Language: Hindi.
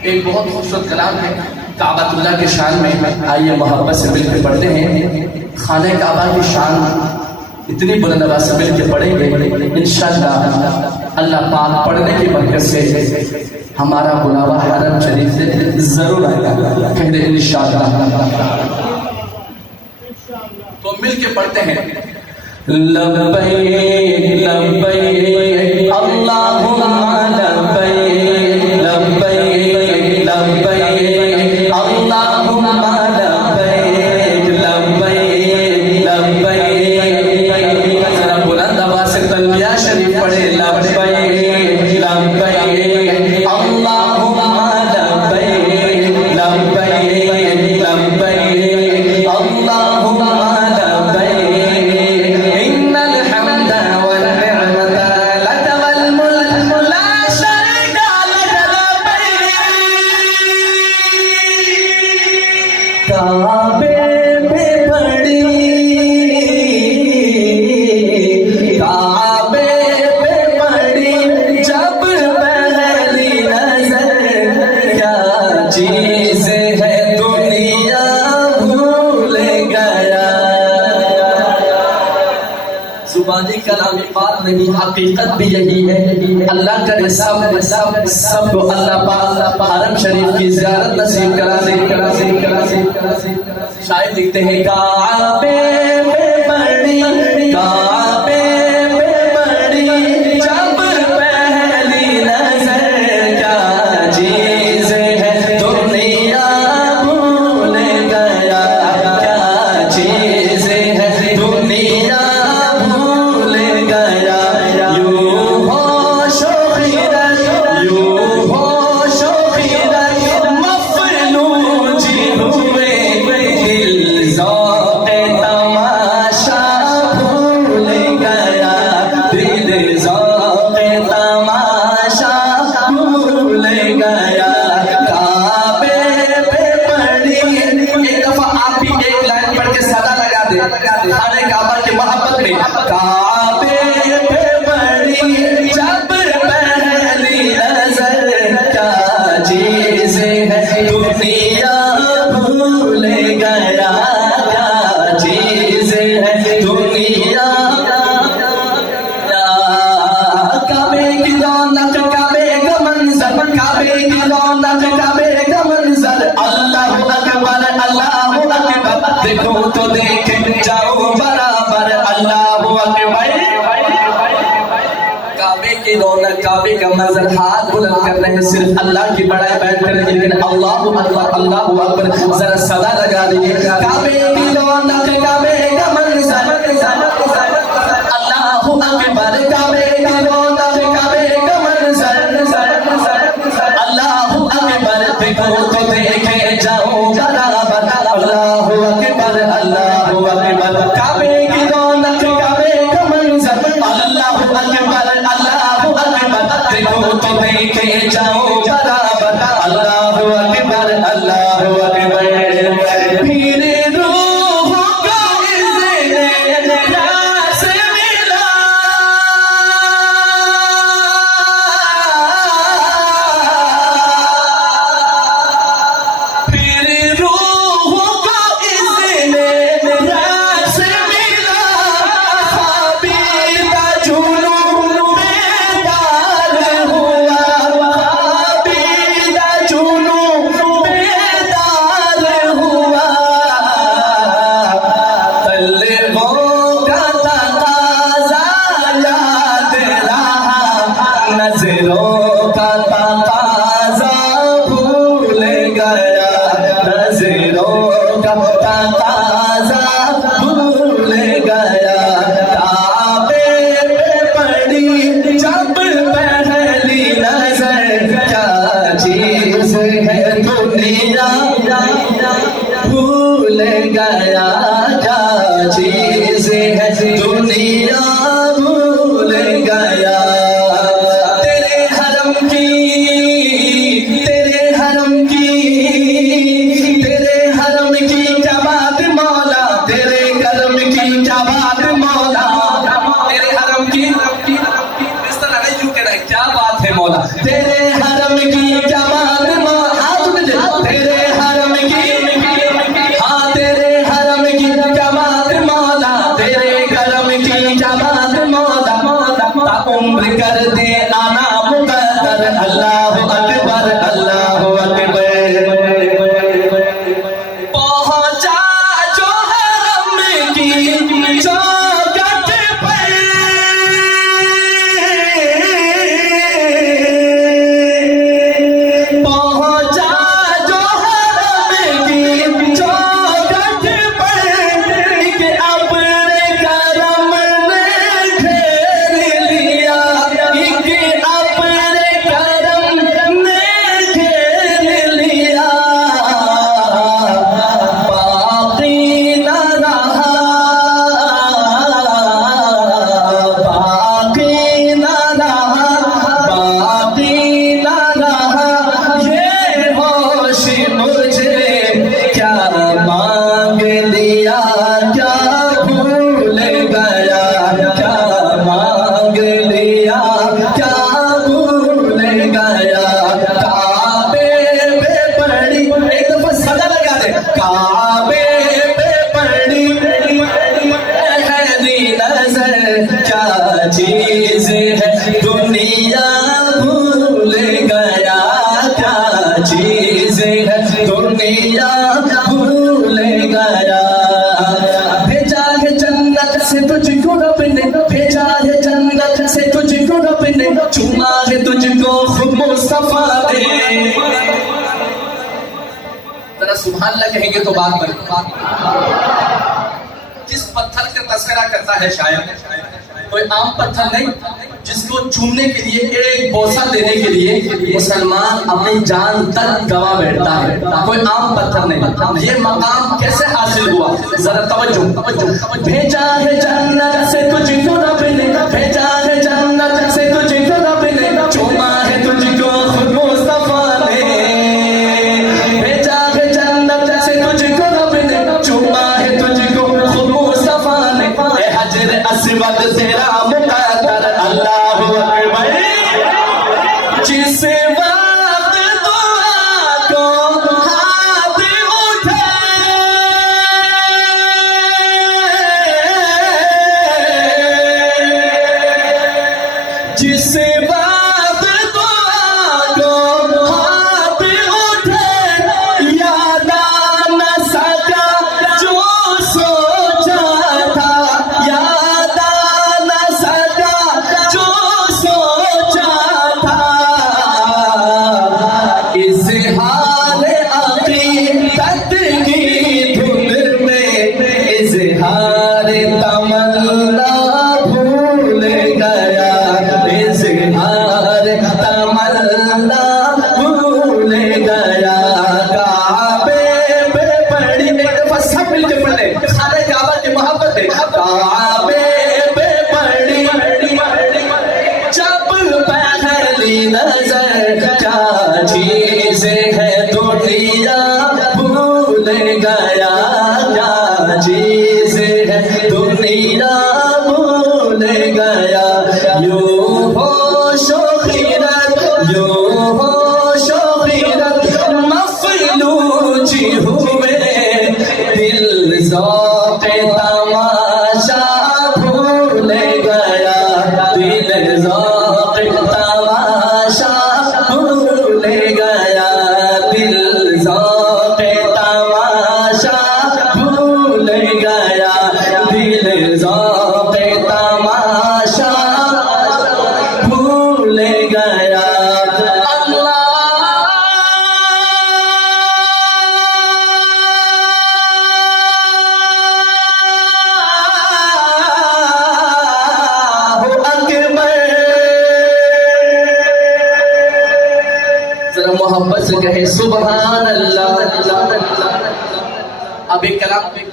एक बहुत खूबसूरत कलाम है काबतुल्लाह के शान में। आइए मोहब्बत से मिलकर पढ़ते हैं। खाने काबा की शान इतनी बुलंद आवाज से मिलकर पढ़ेंगे इंशाअल्लाह। अल्लाह पाक पढ़ने की बरकत से हमारा बुलावा हरम शरीफ से जरूर आएगा। कह दे इंशाअल्लाह। तो मिलके पढ़ते हैं। लब्बैक लब्बैक अल्लाहुम्मा लब्बैक लब्बैक लब्बैक अल्लाहुम्मा लब्बैक लब्बैक लब्बैक। जरा बुलंद आवाज से तलबिया शरीफ पढ़े। लब्बैक लब्बैक अल्लाहुम्मा लब्बैक लब्बैक लब्बैक अल्लाहुम्मा काबे पे पड़ी काबे पे पड़ी जब पहली नजर क्या चीज है दुनिया भूल गया। जुबानी कलामी बात नहीं हकीकत भी यही है। अल्लाह करे सबको अल्लाह पाक हरम शरीफ की ज़ियारत नसीब करा दे। शायद लिखते हैं काबे पे पड़ी काबे पे पड़ी जब पहली नजर क्या चीज है दुनिया भूल गया। क्या चीज है दुनिया भूल गया। यूं हो शोखिरत यूं हो शोखिरत मफलूजी हुए दिल ज़ौक़े तमाशा भूल गया। दिल ज़ौक़े तमाशा भूल गया। काबे पे पड़ी। एक दफा आप भी एक लाइन पढ़ के सदा लगा दे खाने काबा की मोहब्बत में। काबे पे पड़ी जब पहली नजर क्या चीज है दुनिया भूल गया। क्या चीज है दुनिया। काबे की रौनक काबे का मंजर काबे की रौनक काबे का मंजर। अल्लाहु अकबर अल्लाहु अकबर देखो तो देख जाओ बराबर। अल्लाहु अकबर। काबे की रौनक काबे का मंजर हाथ बुलंद कर रहे हैं सिर्फ अल्लाह की बड़ाई बैठ कर। लेकिन अल्लाहु अकबर अल्लाहु अकबर जरा सदा लगा दीजिए। काबे की रौनक काबे का मंजर अल्लाहु अकबर। काबे की रौनक काबे का मंजर अल्लाहु अकबर देखो तो देखे जाओ बराबर। अल्लाहु अकबर अल्लाहु अकबर। काबे की रौनक काबे का मंजर अल्लाहु अकबर अल्लाहु अकबर देखो तो देखे जाओ बराबर। अल्लाहु अकबर अल्लाहु अकबर। फिर रूह को इज़्ने प्यास मिला। फिर रूह को इज़्ने प्यास मिला। ख़ाबीदा जुनून बेदार हुआ। ख़ाबीदा जुनून बेदार हुआ। तलबों का तकाज़ा याद रहा। नज़रों का तकाज़ा भूल गया। नज़रों का तकाज़ा भूल गया। काबे पे पड़ी जब पहली नजर क्या चीज है दुनिया भूल गया। क्या चीज है दुनिया भूल गया। तेरे हरम की तेरे हरम की तेरे हरम की क्या बात मौला। तेरे हरम की क्या बात मौला। तेरे हरम की इस तरह नहीं क्यों कह रहा है। क्या बात है मौला। तेरे हरम की क्या बात मौला। चीज है दुनिया भूल गया। भेजा है जन्नत से तुझको रब ने, भेजा है जन्नत से तुझको रब ने, चुमा है तुझको खुद मुस्तफा ने। जरा सुभान अल्लाह कहेंगे तो बात बने। किस पत्थर का तस्करा करता है शायर? कोई आम पत्थर नहीं, जिसको चूमने के लिए, एक बोसा देने के लिए मुसलमान अपनी जान तक गवा बैठता है। कोई आम पत्थर नहीं। ये मकाम कैसे हासिल हुआ? जरा तवज्जो। भेजा है जन्नत से तुझको रब ने, भेजा है जन्नत से तुझको रब ने, चूमा है तुझको खुद मुस्तफा ने। भेजा है जन्नत से तुझको रब ने, चूमा है तुझको खुद मुस्तफा ने। ए हजर अस्वद तेरा मुक़द्दर, अल्लाहु अकबर। जिस वक्त दुआ को हाथ उठे, जिस वक्त दुआ को हाथ उठे, याद न सका जो सोचा था, याद न सका जो सोचा था। इज़हार अक़ीदत की धुन में इज़हार तमन्ना भूल गया, इज़हार तमन्ना भूल गया। काबे पे पड़ी, बस सब मिलके पढ़े, खाने काबा की मोहब्बत है। काबे पे पड़ी जब पहली नजर, क्या चीज है दुनिया भूल गया, क्या चीज है दुनिया भूल गया। यूं होशो खिरत, यूं होशो खिरत मफलूजी हुए, दिल ज़ौक़े तमाशा भूल गया, दिल ज़ौक़े तमाशा भूल गया, दिल ज़ौक़े तमाशा भूल गया, दिल ज़ौक़े तमाशा भूल गया। जरा मोहब्बत से कहे सुभान अल्लाह। अब एक कलाम